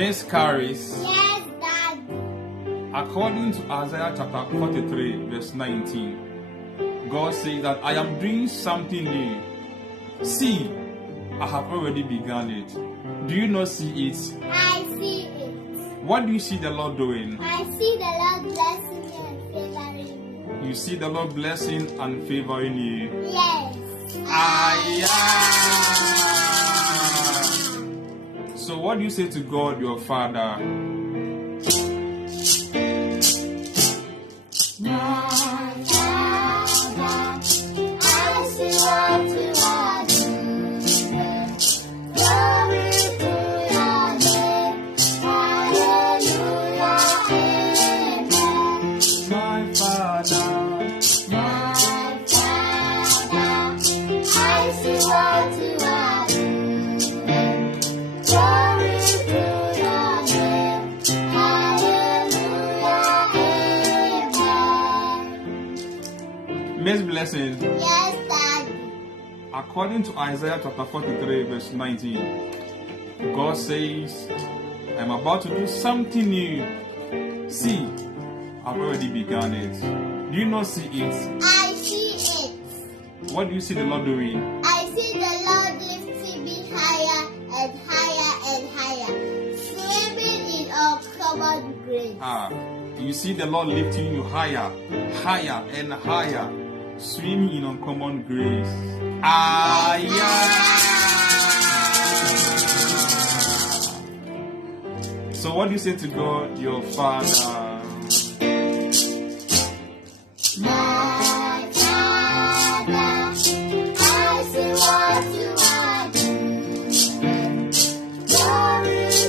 Miss Caris. Yes, Daddy. According to Isaiah chapter 43, verse 19, God says that I am doing something new. See, I have already begun it. Do you not see it? I see it. What do you see the Lord doing? I see the Lord blessing you and favoring you. You see the Lord blessing and favoring you. Yes. So what do you say to God, your Father? My Father, I see what you are doing. Glory to your name. Hallelujah, amen. My Father, I see what you are doing. Glory to your name. Hallelujah, amen. Miss Blessing. Yes, Daddy. According to Isaiah chapter 43, verse 19, God says, I'm about to do something new. See, I've already begun it. Do you not see it? I see it. What do you see the Lord doing? I see the Lord lifting me higher and higher and higher, swimming in uncommon grace. You see the Lord lifting you higher, higher and higher, swimming in uncommon grace. So what do you say to God, your Father? My Father, I see what you are doing. Glory to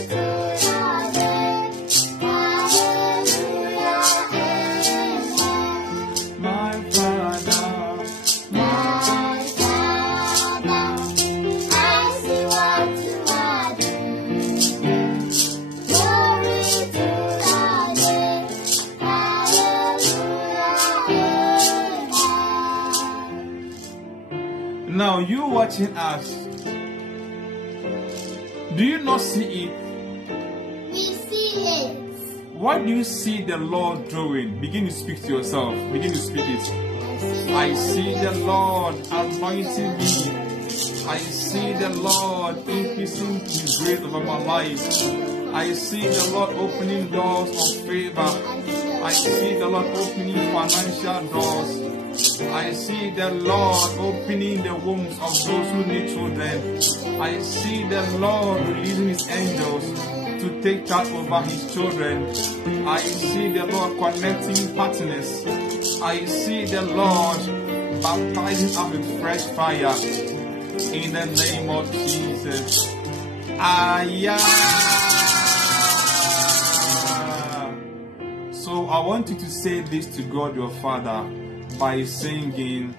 your name. Hallelujah, amen. My Father, My Father, I see what you are doing. Glory to your name. Hallelujah, amen. now you watching us, do you not see it? We see it. What do you see the Lord doing? Begin to speak to yourself. Begin to speak it. I see the Lord anointing me. I see the Lord increasing His grace over my life. I see the Lord opening doors of favor. I see the Lord opening financial doors. I see the Lord opening the wombs of those who need children. I see the Lord releasing His angels to take charge over His children. I see the Lord connecting partners. I see the Lord baptizing us with fresh fire. In the name of Jesus. So I want you to say this to God your Father by singing.